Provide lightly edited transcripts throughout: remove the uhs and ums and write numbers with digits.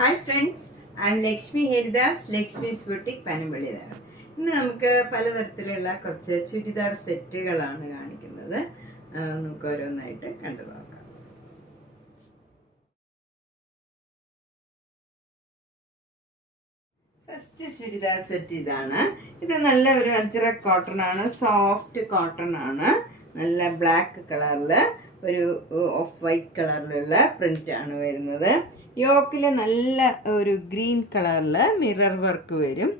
Hi friends, I am Lakshmi Haridas, Lakshmi's boutique പനമ്പള്ളിയിലാണ്. ഇന്ന് നമുക്ക് പലതരത്തിലുള്ള കുറച്ച് ചുരിദാർ സെറ്റുകളാണ് കാണിക്കുന്നത്. നമുക്ക് ഓരോന്നായിട്ട് കണ്ടു നോക്കാം. ഫസ്റ്റ് ചുരിദാർ സെറ്റ് ഇതാണ്. ഇത് നല്ല ഒരു അജ്രക് കോട്ടൺ ആണ്, സോഫ്റ്റ് കോട്ടൺ ആണ്. നല്ല ബ്ലാക്ക് കളറിൽ ഒരു ഓഫ് വൈറ്റ് കളറിലുള്ള പ്രിന്റ് ആണ് വരുന്നത്. യോക്കിൽ നല്ല ഒരു ഗ്രീൻ കളറിൽ മിറർ വർക്ക് വരും,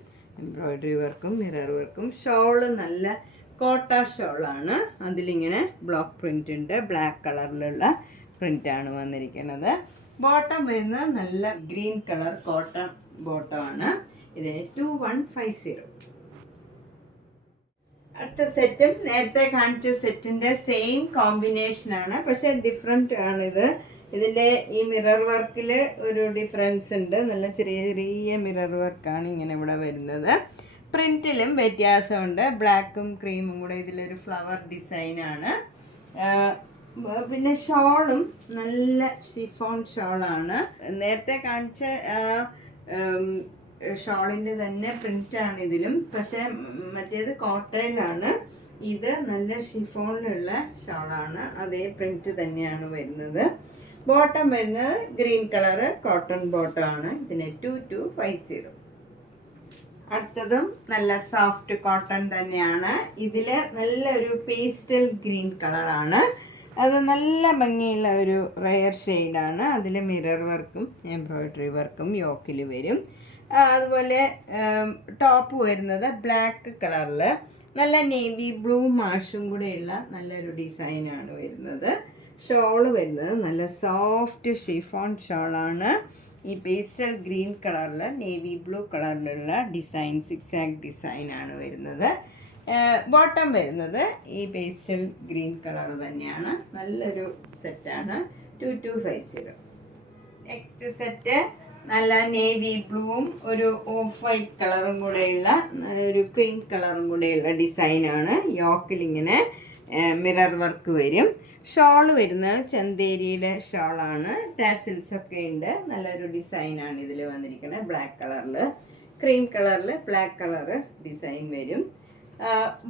എംബ്രോയ്ഡറി വർക്കും മിറർ വർക്കും. ഷോള് നല്ല കോട്ട ഷോളാണ്, അതിലിങ്ങനെ ബ്ലോക്ക് പ്രിൻ്റ് ഉണ്ട്, ബ്ലാക്ക് കളറിലുള്ള പ്രിൻ്റാണ് വന്നിരിക്കുന്നത്. ബോട്ടം വരുന്നത് നല്ല ഗ്രീൻ കളർ കോട്ടൺ ബോട്ടമാണ്. ഇതിന് 2150. അടുത്ത സെറ്റും നേരത്തെ കാണിച്ച സെറ്റിൻ്റെ സെയിം കോമ്പിനേഷനാണ്, പക്ഷേ ഡിഫറെൻ്റ് ആണിത്. ഇതിൻ്റെ ഈ മിറർ വർക്കിൽ ഒരു ഡിഫറൻസ് ഉണ്ട്. നല്ല ചെറിയ ചെറിയ മിറർ വർക്കാണ് ഇങ്ങനെ ഇവിടെ വരുന്നത്. പ്രിൻറ്റിലും വ്യത്യാസമുണ്ട്. ബ്ലാക്കും ക്രീമും കൂടെ ഇതിലൊരു ഫ്ലവർ ഡിസൈനാണ്. പിന്നെ ഷോളും നല്ല ഷിഫോൺ ഷോളാണ്. നേരത്തെ കാണിച്ച ഷോളിൻ്റെ തന്നെ പ്രിൻ്റാണ് ഇതിലും, പക്ഷേ മറ്റേത് കോട്ടയിലാണ്. ഇത് നല്ല ഷിഫോണിലുള്ള ഷോളാണ്, അതേ പ്രിൻറ്റ് തന്നെയാണ് വരുന്നത്. ബോട്ടം വരുന്നത് ഗ്രീൻ കളറ് കോട്ടൺ ബോട്ടം ആണ്. ഇതിന് 2250. അടുത്തതും നല്ല സോഫ്റ്റ് കോട്ടൺ തന്നെയാണ്. ഇതിൽ നല്ലൊരു പേസ്റ്റൽ ഗ്രീൻ കളറാണ്. അത് നല്ല ഭംഗിയുള്ള ഒരു റെയർ ഷെയ്ഡാണ്. അതിൽ മിറർ വർക്കും എംബ്രോയ്ഡറി വർക്കും യോക്കിൽ വരും. അതുപോലെ ടോപ്പ് വരുന്നത് ബ്ലാക്ക് കളറിൽ നല്ല നേവി ബ്ലൂ മാഷും കൂടെയുള്ള നല്ലൊരു ഡിസൈനാണ് വരുന്നത്. ഷോള് വരുന്നത് നല്ല സോഫ്റ്റ് ഷിഫോൺ ഷോളാണ്. ഈ പേസ്റ്റൽ ഗ്രീൻ കളറിൽ നേവി ബ്ലൂ കളറിലുള്ള ഡിസൈൻ, സിക്സാക് ഡിസൈനാണ് വരുന്നത്. ബോട്ടം വരുന്നത് ഈ പേസ്റ്റൽ ഗ്രീൻ കളർ തന്നെയാണ്. നല്ലൊരു സെറ്റാണ്. 2250. നെക്സ്റ്റ് സെറ്റ് നല്ല നേവി ബ്ലൂവും ഒരു ഓഫ് വൈറ്റ് കളറും കൂടെയുള്ള ഒരു ക്രീം കളറും കൂടെയുള്ള ഡിസൈനാണ്. യോക്കിലിങ്ങനെ മിറർ വർക്ക് വരും. ഷോള് വരുന്നത് ചന്തേരിയുടെ ഷോളാണ്. ടാസിൽസ് ഒക്കെ ഉണ്ട്. നല്ലൊരു ഡിസൈനാണ് ഇതിൽ വന്നിരിക്കുന്നത്. ബ്ലാക്ക് കളറിൽ ക്രീം കളറിൽ ബ്ലാക്ക് കളറ് ഡിസൈൻ വരും.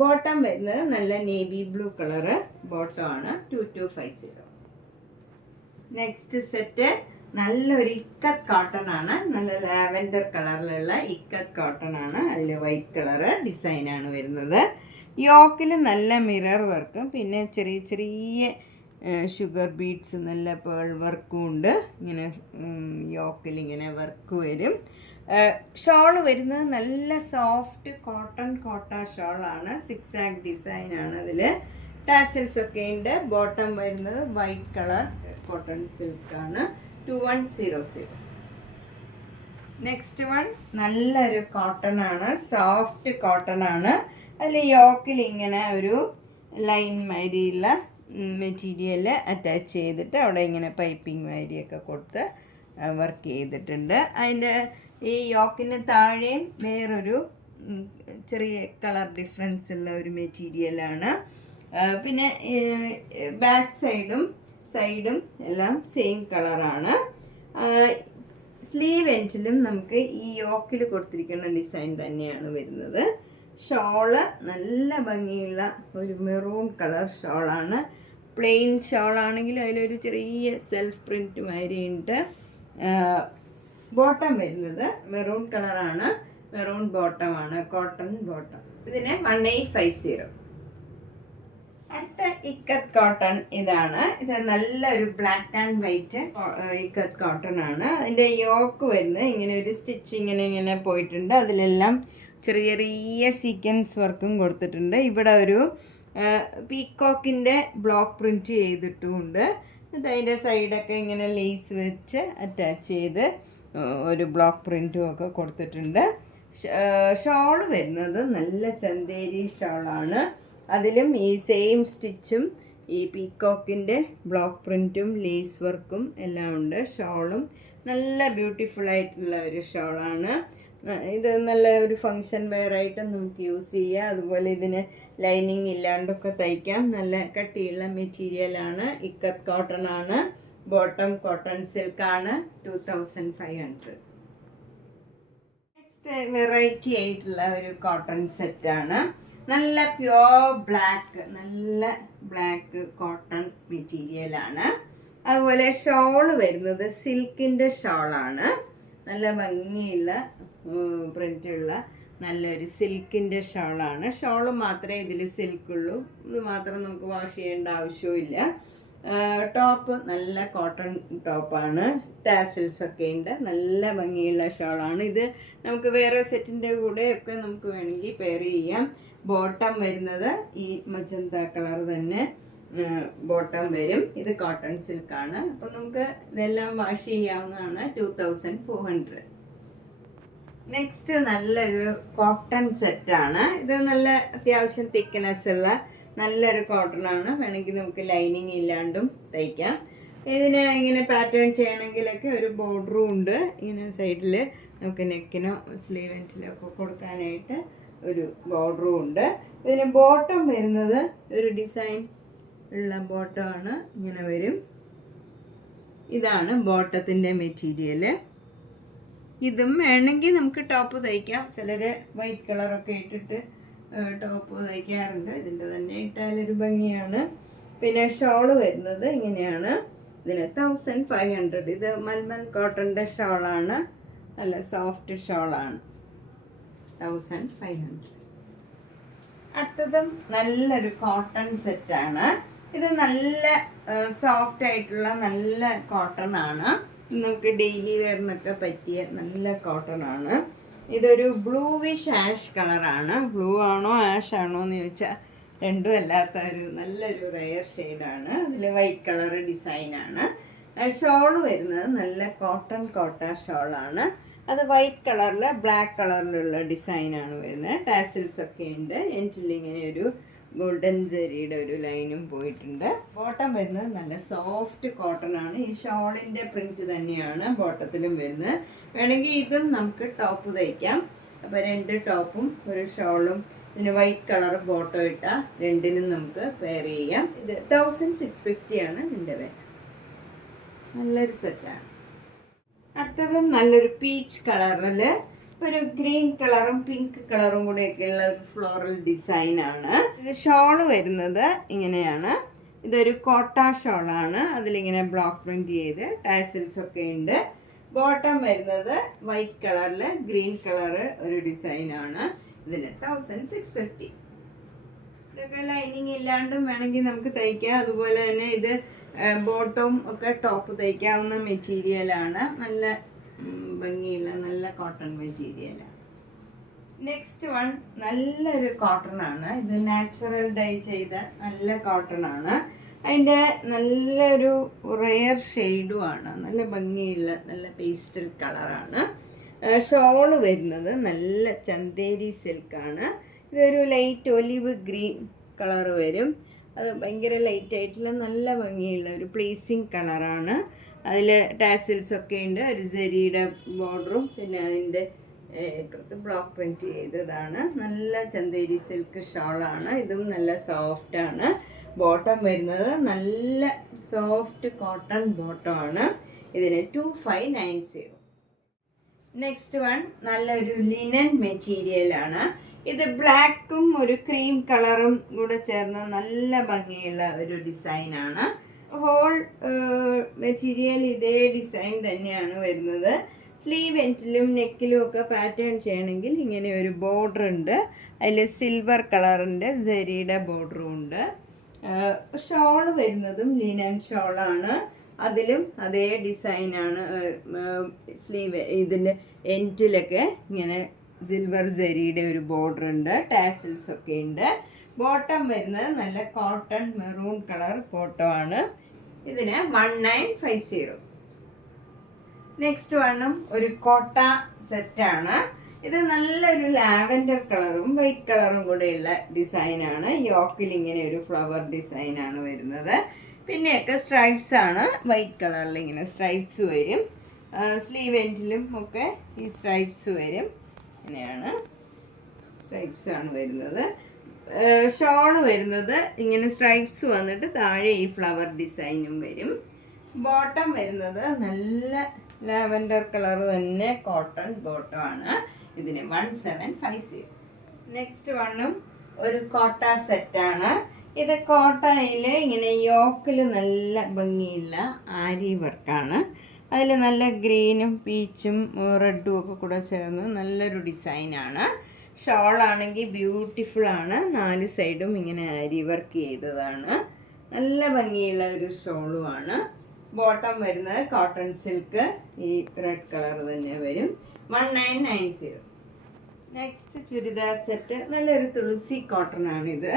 ബോട്ടം വരുന്നത് നല്ല നേവി ബ്ലൂ കളറ് ബോട്ടമാണ്. 2250. നെക്സ്റ്റ് സെറ്റ് നല്ലൊരു ഇക്കത്ത് കോട്ടൺ ആണ്. നല്ല ലാവൻഡർ കളറിലുള്ള ഇക്കത്ത് കോട്ടൺ ആണ്. അതിൽ വൈറ്റ് കളറ് ഡിസൈനാണ് വരുന്നത്. യോക്കിൽ നല്ല മിറർ വർക്കും പിന്നെ ചെറിയ ചെറിയ ഷുഗർ ബീഡ്സ്, നല്ല പേൾ വർക്കും ഉണ്ട്. ഇങ്ങനെ യോക്കിൽ ഇങ്ങനെ വർക്ക് വരും. ഷോള് വരുന്നത് നല്ല സോഫ്റ്റ് കോട്ടൺ കോട്ട ഷോളാണ്. സിക്സാക് ഡിസൈനാണ്. അതിൽ ടാസിൽസ് ഒക്കെ ഉണ്ട്. ബോട്ടം വരുന്നത് വൈറ്റ് കളർ കോട്ടൺ സിൽക്കാണ്. 2100. നെക്സ്റ്റ് വൺ നല്ലൊരു കോട്ടൺ ആണ്, സോഫ്റ്റ് കോട്ടൺ ആണ്. അതിൽ യോക്കിൽ ഇങ്ങനെ ഒരു ലൈൻ മാതിരിയുള്ള മെറ്റീരിയൽ അറ്റാച്ച് ചെയ്തിട്ട് അവിടെ ഇങ്ങനെ പൈപ്പിംഗ് മാതിരിയൊക്കെ കൊടുത്ത് വർക്ക് ചെയ്തിട്ടുണ്ട്. അതിൻ്റെ ഈ യോക്കിന് താഴെയും വേറൊരു ചെറിയ കളർ ഡിഫറൻസ് ഉള്ള ഒരു മെറ്റീരിയലാണ്. പിന്നെ ബാക്ക് സൈഡും എല്ലാം സെയിം കളറാണ്. സ്ലീവ് എൻഡിലും നമുക്ക് ഈ യോക്കിൽ കൊടുത്തിരിക്കുന്ന ഡിസൈൻ തന്നെയാണ് വരുന്നത്. ഷോള് നല്ല ഭംഗിയുള്ള ഒരു മെറൂൺ കളർ ഷോളാണ്. പ്ലെയിൻ ഷോളാണെങ്കിൽ അതിലൊരു ചെറിയ സെൽഫ് പ്രിൻറ്റ് മാതിരിയുണ്ട്. ബോട്ടം വരുന്നത് മെറൂൺ കളറാണ്. മെറൂൺ ബോട്ടമാണ്, കോട്ടൺ ബോട്ടം. ഇതിന് 1850. അടുത്ത ഇക്കത്ത് കോട്ടൺ ഇതാണ്. ഇത് നല്ലൊരു black and white ikat cotton ആണ്. അതിൻ്റെ യോക്ക് വരുന്നത് ഇങ്ങനെ ഒരു സ്റ്റിച്ച് ഇങ്ങനെ പോയിട്ടുണ്ട്. അതിലെല്ലാം ചെറിയ ചെറിയ സീക്വൻസ് വർക്കും കൊടുത്തിട്ടുണ്ട്. ഇവിടെ ഒരു പീക്കോക്കിൻ്റെ ബ്ലോക്ക് പ്രിൻറ്റ് ചെയ്തിട്ടുമുണ്ട്. എന്നിട്ട് അതിൻ്റെ സൈഡൊക്കെ ഇങ്ങനെ ലേസ് വെച്ച് അറ്റാച്ച് ചെയ്ത് ഒരു ബ്ലോക്ക് പ്രിൻറ്റും ഒക്കെ കൊടുത്തിട്ടുണ്ട്. ഷോള് വരുന്നത് നല്ല ചന്തേരി ഷോളാണ്. അതിലും ഈ സെയിം സ്റ്റിച്ചും ഈ പീക്കോക്കിൻ്റെ ബ്ലോക്ക് പ്രിൻറ്റും ലേസ് വർക്കും എല്ലാം ഉണ്ട്. ഷോളും നല്ല ബ്യൂട്ടിഫുൾ ആയിട്ടുള്ള ഒരു ഷോളാണ്. ഇത് നല്ല ഒരു ഫങ്ഷൻ വെയറായിട്ട് നമുക്ക് യൂസ് ചെയ്യാം. അതുപോലെ ഇതിന് ലൈനിങ് ഇല്ലാണ്ടൊക്കെ തയ്ക്കാം. നല്ല കട്ടിയുള്ള മെറ്റീരിയലാണ്. ഇക്കത്ത് കോട്ടൺ ആണ്. ബോട്ടം കോട്ടൺ സിൽക്കാണ് 2500. നെക്സ്റ്റ് വെറൈറ്റി ആയിട്ടുള്ള ഒരു കോട്ടൺ സെറ്റാണ്. നല്ല പ്യോർ ബ്ലാക്ക്, നല്ല ബ്ലാക്ക് കോട്ടൺ മെറ്റീരിയലാണ്. അതുപോലെ ഷോള് വരുന്നത് സിൽക്കിൻ്റെ ഷോളാണ്. നല്ല ഭംഗിയുള്ള പ്രിൻ്റുള്ള നല്ലൊരു സിൽക്കിൻ്റെ ഷോളാണ്. ഷോള് മാത്രമേ ഇതിൽ സിൽക്കുള്ളൂ, ഇത് മാത്രം നമുക്ക് വാഷ് ചെയ്യേണ്ട ആവശ്യമില്ല. ടോപ്പ് നല്ല കോട്ടൺ ടോപ്പാണ്, ടാസിൽസ് ഒക്കെ ഉണ്ട്, നല്ല ഭംഗിയുള്ള ഷോളാണ്. ഇത് നമുക്ക് വേറെ സെറ്റിൻ്റെ കൂടെയൊക്കെ നമുക്ക് വേണമെങ്കിൽ പെയർ ചെയ്യാം. ബോട്ടം വരുന്നത് ഈ മജന്ത കളർ തന്നെ ബോട്ടം വരും. ഇത് കോട്ടൺ സിൽക്കാണ്. അപ്പോൾ നമുക്ക് ഇതെല്ലാം വാഷ് ചെയ്യാവുന്നതാണ്. 2400. നെക്സ്റ്റ് നല്ലൊരു കോട്ടൺ സെറ്റാണ്. ഇത് നല്ല അത്യാവശ്യം തിക്നെസ് ഉള്ള നല്ലൊരു കോട്ടണാണ്. വേണമെങ്കിൽ നമുക്ക് ലൈനിങ് ഇല്ലാണ്ടും തയ്ക്കാം. ഇതിന് ഇങ്ങനെ പാറ്റേൺ ചെയ്യണമെങ്കിലൊക്കെ ഒരു ബോർഡറും ഉണ്ട്. ഇങ്ങനെ സൈഡിൽ നമുക്ക് നെക്കിനോ സ്ലീവെൻറ്റിലോ ഒക്കെ കൊടുക്കാനായിട്ട് ഒരു ബോർഡറും ഉണ്ട്. ഇതിന് ബോട്ടം വരുന്നത് ഒരു ഡിസൈൻ ഉള്ള ബോട്ടമാണ്, ഇങ്ങനെ വരും. ഇതാണ് ബോട്ടത്തിൻ്റെ മെറ്റീരിയൽ. ഇതും വേണമെങ്കിൽ നമുക്ക് ടോപ്പ് തയ്ക്കാം. ചിലർ വൈറ്റ് കളറൊക്കെ ഇട്ടിട്ട് ടോപ്പ് തയ്ക്കാറുണ്ട്. ഇതിൻ്റെ തന്നെ ഇട്ടാലൊരു ഭംഗിയാണ്. പിന്നെ ഷോള് വരുന്നത് ഇങ്ങനെയാണ്. ഇതിന് 1500. ഇത് മൽമൽ കോട്ടൻ്റെ ഷോളാണ്, നല്ല സോഫ്റ്റ് ഷോളാണ്. 1500. അടുത്തതും നല്ലൊരു കോട്ടൺ സെറ്റാണ്. ഇത് നല്ല സോഫ്റ്റ് ആയിട്ടുള്ള നല്ല കോട്ടൺ ആണ്. നമുക്ക് ഡെയിലി വെയറിനൊക്കെ പറ്റിയ നല്ല കോട്ടൺ ആണ്. ഇതൊരു ബ്ലൂവിഷ് ആഷ് കളറാണ്. ബ്ലൂ ആണോ ആഷ് ആണോ എന്ന് ചോദിച്ചാൽ രണ്ടും അല്ലാത്ത ഒരു നല്ലൊരു റെയർ ഷെയ്ഡാണ്. അതിൽ വൈറ്റ് കളർ ഡിസൈനാണ്. ഷോള് വരുന്നത് നല്ല കോട്ട ഷോളാണ്. അത് വൈറ്റ് കളറിൽ ബ്ലാക്ക് കളറിലുള്ള ഡിസൈനാണ് വരുന്നത്. ടാസിൽസ് ഒക്കെ ഉണ്ട്. എൻഡിൽ ഇങ്ങനെ ഒരു ഗോൾഡൻ ജെറിയുടെ ഒരു ലൈനും പോയിട്ടുണ്ട്. ബോട്ടം വരുന്നത് നല്ല സോഫ്റ്റ് കോട്ടൺ ആണ്. ഈ ഷോളിൻ്റെ പ്രിന്റ് തന്നെയാണ് ബോട്ടത്തിലും വരുന്നത്. വേണമെങ്കിൽ ഇതും നമുക്ക് ടോപ്പ് തയ്ക്കാം. അപ്പോൾ 2 ടോപ്പും ഒരു ഷോളും ഇതിന് വൈറ്റ് കളർ ബോട്ടം ഇട്ടാൽ രണ്ടിനും നമുക്ക് പെയർ ചെയ്യാം. ഇത് 1650 ആണ് ഇതിൻ്റെ വില. നല്ലൊരു സെറ്റാണ്. അടുത്തതും നല്ലൊരു പീച്ച് കളറിൽ ഒരു ഗ്രീൻ കളറും പിങ്ക് കളറും കൂടെയൊക്കെയുള്ള ഒരു ഫ്ലോറൽ ഡിസൈനാണ്. ഇത് ഷോള് വരുന്നത് ഇങ്ങനെയാണ്. ഇതൊരു കോട്ട ഷോളാണ്. അതിലിങ്ങനെ ബ്ലോക്ക് പ്രിന്റ് ചെയ്ത് ടാസിൽസ് ഒക്കെ ഉണ്ട്. ബോട്ടം വരുന്നത് വൈറ്റ് കളറിൽ ഗ്രീൻ കളറ് ഒരു ഡിസൈനാണ്. ഇതിന് 1650. ഇതൊക്കെ ലൈനിങ് ഇല്ലാണ്ടും വേണമെങ്കിൽ നമുക്ക് തയ്ക്കാം. അതുപോലെ തന്നെ ഇത് ബോട്ടവും ഒക്കെ ടോപ്പ് തയ്ക്കാവുന്ന മെറ്റീരിയലാണ്. നല്ല ഭംഗിയുള്ള നല്ല കോട്ടൺ മെറ്റീരിയലാണ്. നെക്സ്റ്റ് വൺ നല്ലൊരു കോട്ടൺ ആണ്. ഇത് നാച്ചുറൽ ഡൈ ചെയ്ത നല്ല കോട്ടൺ ആണ്. അതിൻ്റെ നല്ലൊരു റെയർ ഷെയ്ഡുമാണ്. നല്ല ഭംഗിയുള്ള നല്ല പേസ്റ്റൽ കളറാണ്. ഷോള് വരുന്നത് നല്ല ചന്തേരി സിൽക്കാണ്. ഇതൊരു ലൈറ്റ് ഒലിവ് ഗ്രീൻ കളർ വരും. അത് ഭയങ്കര ലൈറ്റ് ആയിട്ടുള്ള നല്ല ഭംഗിയുള്ള ഒരു പ്ലീസിങ് കളറാണ്. അതിൽ ടാസിൽസ് ഒക്കെ ഉണ്ട്. ഒരു ജെറിയുടെ ബോർഡറും പിന്നെ അതിൻ്റെ ബ്ലോക്ക് പ്രിന്റ് ചെയ്തതാണ്. നല്ല ചന്തേരി സിൽക്ക് ഷോളാണ്. ഇതും നല്ല സോഫ്റ്റാണ്. ബോട്ടം വരുന്നത് നല്ല സോഫ്റ്റ് കോട്ടൺ ബോട്ടമാണ്. ഇതിന് 2590. നെക്സ്റ്റ് വൺ നല്ലൊരു ലിനൻ മെറ്റീരിയലാണ്. ഇത് ബ്ലാക്കും ഒരു ക്രീം കളറും കൂടെ ചേർന്ന് നല്ല ഭംഗിയുള്ള ഒരു ഡിസൈനാണ്. ഹോൾ മെറ്റീരിയൽ ഇതേ ഡിസൈൻ തന്നെയാണ് വരുന്നത്. സ്ലീവ് എൻഡിലും നെക്കിലും ഒക്കെ പാറ്റേൺ ചെയ്യണമെങ്കിൽ ഇങ്ങനെ ഒരു ബോർഡർ ഉണ്ട്. അതിൽ സിൽവർ കളറിൻ്റെ ജെറിയുടെ ബോർഡറും ഉണ്ട്. ഷോള് വരുന്നതും ലിനൻ ഷോളാണ്. അതിലും അതേ ഡിസൈനാണ്. സ്ലീവ് ഇതിൻ്റെ എൻഡിലൊക്കെ ഇങ്ങനെ സിൽവർ ജെറിയുടെ ഒരു ബോർഡർ ഉണ്ട്. ടാസിൽസ് ഒക്കെ ഉണ്ട്. ബോട്ടം വരുന്നത് നല്ല കോട്ടൺ മെറൂൺ കളർ ബോട്ടം ആണ്. ഇതിന് 1950. നെക്സ്റ്റ് വണ്ണും ഒരു കോട്ട സെറ്റാണ്. ഇത് നല്ലൊരു ലാവൻഡർ കളറും വൈറ്റ് കളറും കൂടെയുള്ള ഡിസൈനാണ്. യോക്കിൽ ഇങ്ങനെ ഒരു ഫ്ലവർ ഡിസൈനാണ് വരുന്നത്. പിന്നെയൊക്കെ സ്ട്രൈപ്സ് ആണ്. വൈറ്റ് കളറിൽ ഇങ്ങനെ സ്ട്രൈപ്സ് വരും. സ്ലീവ് എൻഡിലും ഒക്കെ ഈ സ്ട്രൈപ്സ് വരും. ഇങ്ങനെയാണ് സ്ട്രൈപ്സ് ആണ് വരുന്നത്. ഷോള് വരുന്നത് ഇങ്ങനെ സ്ട്രൈപ്സ് വന്നിട്ട് താഴെ ഈ ഫ്ലവർ ഡിസൈനും വരും. ബോട്ടം വരുന്നത് നല്ല ലാവൻഡർ കളർ തന്നെ കോട്ടൺ ബോട്ടം ആണ്. ഇതിന് 1750. നെക്സ്റ്റ് വണ്ണും ഒരു കോട്ട സെറ്റാണ്. ഇത് കോട്ടയിൽ ഇങ്ങനെ യോക്കിൽ നല്ല ഭംഗിയുള്ള ആരി വർക്കാണ്. അതിൽ നല്ല ഗ്രീനും പീച്ചും റെഡും ഒക്കെ കൂടെ ചേർന്ന് നല്ലൊരു ഡിസൈനാണ്. ഷോളാണെങ്കിൽ ബ്യൂട്ടിഫുള്ളാണ്. 4 സൈഡും ഇങ്ങനെ ആരി വർക്ക് ചെയ്തതാണ്. നല്ല ഭംഗിയുള്ള ഒരു ഷോളുമാണ്. ബോട്ടം വരുന്നത് കോട്ടൺ സിൽക്ക്, ഈ റെഡ് കളർ തന്നെ വരും. 1990. നെക്സ്റ്റ് ചുരിദാർ സെറ്റ് നല്ലൊരു തുളസി കോട്ടൺ ആണിത്.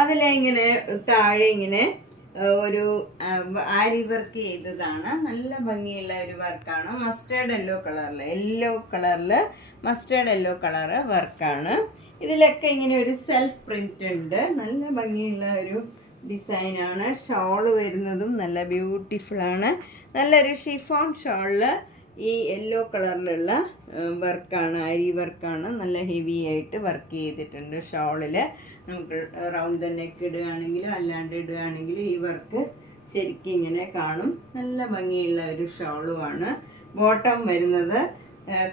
അതിലിങ്ങനെ താഴെ ഇങ്ങനെ ഒരു ആരി വർക്ക് ചെയ്തതാണ്. നല്ല ഭംഗിയുള്ള ഒരു വർക്കാണ്. മസ്റ്റേർഡ് യെല്ലോ കളറിൽ മസ്റ്റേർഡ് യെല്ലോ കളറ് വർക്കാണ്. ഇതിലൊക്കെ ഇങ്ങനെ ഒരു സെൽഫ് പ്രിന്റ് ഉണ്ട്. നല്ല ഭംഗിയുള്ള ഒരു ഡിസൈനാണ്. ഷോള് വരുന്നതും നല്ല ബ്യൂട്ടിഫുള്ളാണ്. നല്ലൊരു ഷിഫോൺ ഷോളിൽ ഈ യെല്ലോ കളറിലുള്ള വർക്കാണ്, അരി വർക്കാണ്. നല്ല ഹെവി ആയിട്ട് വർക്ക് ചെയ്തിട്ടുണ്ട് ഷോളിൽ. നമുക്ക് റൗണ്ട് നെക്ക് ഇടുകയാണെങ്കിലും അല്ലാണ്ട് ഇടുകയാണെങ്കിലും ഈ വർക്ക് ശരിക്കും ഇങ്ങനെ കാണും. നല്ല ഭംഗിയുള്ള ഒരു ഷോളുമാണ്. ബോട്ടം വരുന്നത്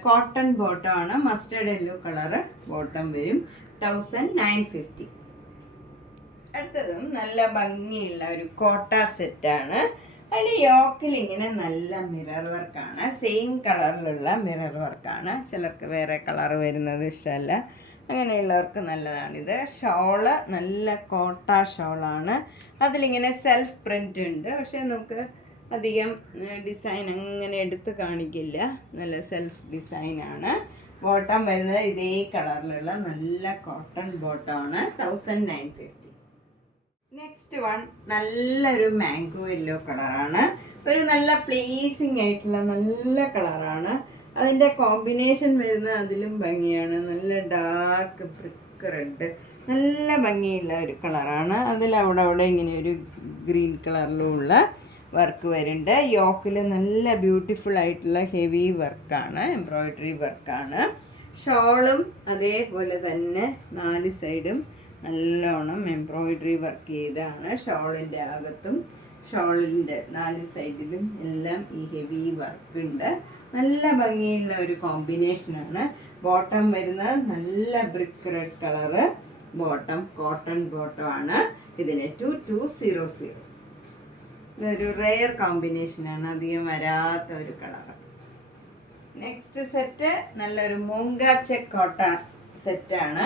കോട്ടൺ ബോട്ടമാണ്. മസ്റ്റേർഡ് യെല്ലോ കളറ് ബോട്ടം വരും. 1950. അടുത്തതും നല്ല ഭംഗിയുള്ള ഒരു കോട്ട സെറ്റാണ്. അതിൽ യോക്കിൽ ഇങ്ങനെ നല്ല മിറർ വർക്കാണ്. സെയിം കളറിലുള്ള മിറർ വർക്കാണ്. ചിലർക്ക് വേറെ കളർ വരുന്നത് ഇഷ്ടമല്ല, അങ്ങനെയുള്ളവർക്ക് നല്ലതാണിത്. ഷോള് നല്ല കോട്ട ഷോളാണ്. അതിലിങ്ങനെ സെൽഫ് പ്രിൻ്റ് ഉണ്ട്. പക്ഷേ നമുക്ക് അധികം ഡിസൈൻ അങ്ങനെ എടുത്ത് കാണിക്കില്ല. നല്ല സെൽഫ് ഡിസൈനാണ്. ബോട്ടം വരുന്നത് ഇതേ കളറിലുള്ള നല്ല കോട്ടൺ ബോട്ടമാണ്. 1950. നെക്സ്റ്റ് വൺ നല്ലൊരു മാംഗോ യെല്ലോ കളറാണ്. ഒരു നല്ല പ്ലീസിങ് ആയിട്ടുള്ള നല്ല കളറാണ്. അതിൻ്റെ കോമ്പിനേഷൻ വരുന്നത് അതിലും ഭംഗിയാണ്. നല്ല ഡാർക്ക് ബ്രിക്ക് റെഡ്, നല്ല ഭംഗിയുള്ള ഒരു കളറാണ്. അതിലവിടെ ഇങ്ങനെ ഒരു ഗ്രീൻ കളറിലുള്ള വർക്ക് വരുന്നുണ്ട്. യോക്കിൽ നല്ല ബ്യൂട്ടിഫുൾ ആയിട്ടുള്ള ഹെവി വർക്കാണ്, എംബ്രോയ്ഡറി വർക്കാണ്. ഷോളും അതേപോലെ തന്നെ 4 സൈഡും നല്ലോണം എംബ്രോയ്ഡറി വർക്ക് ചെയ്താണ്. ഷോളിൻ്റെ അകത്തും ഷോളിൻ്റെ 4 സൈഡിലും എല്ലാം ഈ ഹെവി വർക്ക് ഉണ്ട്. നല്ല ഭംഗിയുള്ള ഒരു കോമ്പിനേഷനാണ്. ബോട്ടം വരുന്നത് നല്ല brick red colour bottom, cotton ബോട്ടമാണ്. ഇതിന് 2200. ഇതൊരു റെയർ കോമ്പിനേഷനാണ്, അധികം വരാത്ത ഒരു കളറ്. നെക്സ്റ്റ് സെറ്റ് നല്ലൊരു മൂങ്ക ചെക്ക് കോട്ട സെറ്റാണ്.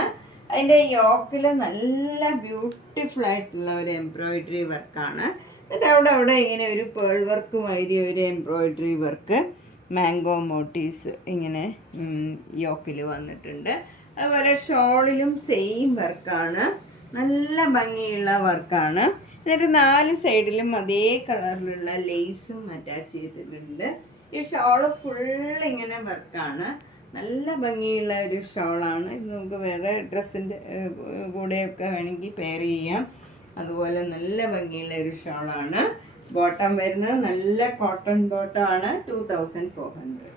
അതിൻ്റെ യോക്കിൽ നല്ല ബ്യൂട്ടിഫുൾ ആയിട്ടുള്ള ഒരു എംബ്രോയ്ഡറി വർക്കാണ്. എന്നിട്ട് അവിടെ ഇങ്ങനെ ഒരു പേൾ വർക്ക് മാതിരി ഒരു എംബ്രോയ്ഡറി വർക്ക്, മാംഗോ മോട്ടീവ്സ് ഇങ്ങനെ യോക്കിൽ വന്നിട്ടുണ്ട്. അതുപോലെ ഷോളിലും സെയിം വർക്കാണ്. നല്ല ഭംഗിയുള്ള വർക്കാണ്. എന്നിട്ട് 4 സൈഡിലും അതേ കളറിലുള്ള ലേസും അറ്റാച്ച് ചെയ്തിട്ടുണ്ട്. ഈ ഷോള് ഫുൾ ഇങ്ങനെ വർക്കാണ്. നല്ല ഭംഗിയുള്ള ഒരു ഷോളാണ്. ഇത് നമുക്ക് വേറെ ഡ്രസ്സിൻ്റെ കൂടെയൊക്കെ വേണമെങ്കിൽ പെയർ ചെയ്യാം. അതുപോലെ നല്ല ഭംഗിയുള്ള ഒരു ഷോളാണ്. ബോട്ടം വരുന്നത് നല്ല കോട്ടൺ ബോട്ടമാണ്. 2400.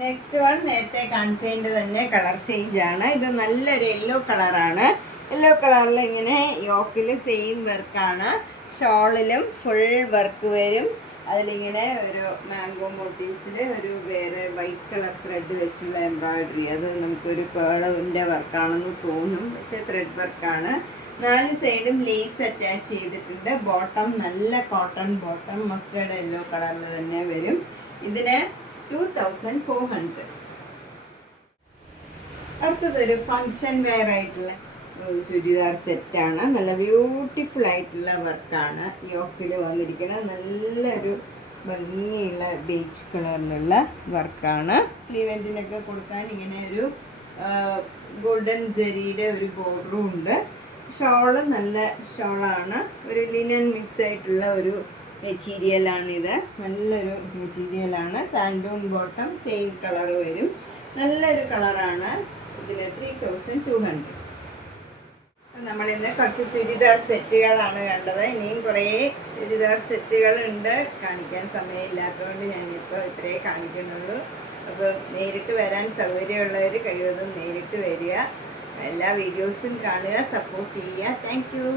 നെക്സ്റ്റ് വൺ നേരത്തെ കാണിച്ചതിൻ്റെ തന്നെ കളർ ചേഞ്ചാണ്. ഇത് നല്ലൊരു യെല്ലോ കളറാണ്. യെല്ലോ കളറിൽ ഇങ്ങനെ യോക്കിൽ സെയിം വർക്കാണ്. ഷോളിലും ഫുൾ വർക്ക് വരും. അതിലിങ്ങനെ ഒരു മാംഗോ മോട്ടീവ്സിൽ ഒരു വേറെ വൈറ്റ് കളർ ത്രെഡ് വെച്ചുള്ള എംബ്രോയ്ഡറി, അത് നമുക്കൊരു പേളിൻ്റെ വർക്കാണെന്ന് തോന്നും, പക്ഷേ ത്രെഡ് വർക്കാണ്. 4 സൈഡും ലേസ് അറ്റാച്ച് ചെയ്തിട്ടുണ്ട്. ബോട്ടം നല്ല കോട്ടൺ ബോട്ടം, മസ്റ്റേർഡ് യെല്ലോ കളറിൽ തന്നെ വരും. ഇതിന് 2400. അടുത്തതൊരു ഫങ്ഷൻ വെയർ ആയിട്ടുള്ള ചുരിദാർ സെറ്റാണ്. നല്ല ബ്യൂട്ടിഫുൾ ആയിട്ടുള്ള വർക്കാണ് യോക്കിൽ വന്നിരിക്കുന്നത്. നല്ലൊരു ഭംഗിയുള്ള ബീച്ച് കളറിലുള്ള വർക്കാണ്. സ്ലീവെൻറ്റിനൊക്കെ കൊടുക്കാൻ ഇങ്ങനെ ഒരു ഗോൾഡൻ ജെറിയുടെ ഒരു ബോർഡറും ഉണ്ട്. ഷോള് നല്ല ഷോളാണ്. ഒരു ലിനൻ മിക്സ് ആയിട്ടുള്ള ഒരു മെറ്റീരിയലാണിത്. നല്ലൊരു മെറ്റീരിയലാണ്. സാൻഡൂൺ ബോട്ടം സെയിം കളർ വരും. നല്ലൊരു കളറാണ്. ഇതിന് 3200. നമ്മളിന്ന് കുറച്ച് ചുരിദാർ സെറ്റുകളാണ് കണ്ടത്. ഇനിയും കുറേ ചുരിദാർ സെറ്റുകളുണ്ട്. കാണിക്കാൻ സമയമില്ലാത്തതുകൊണ്ട് ഞാനിപ്പോൾ ഇത്രയേ കാണിക്കുന്നുള്ളൂ. അപ്പോൾ നേരിട്ട് വരാൻ സൗകര്യമുള്ളവർ കഴിവതും നേരിട്ട് വരിക. എല്ലാ വീഡിയോസും കാണുക, സപ്പോർട്ട് ചെയ്യുക. Thank you.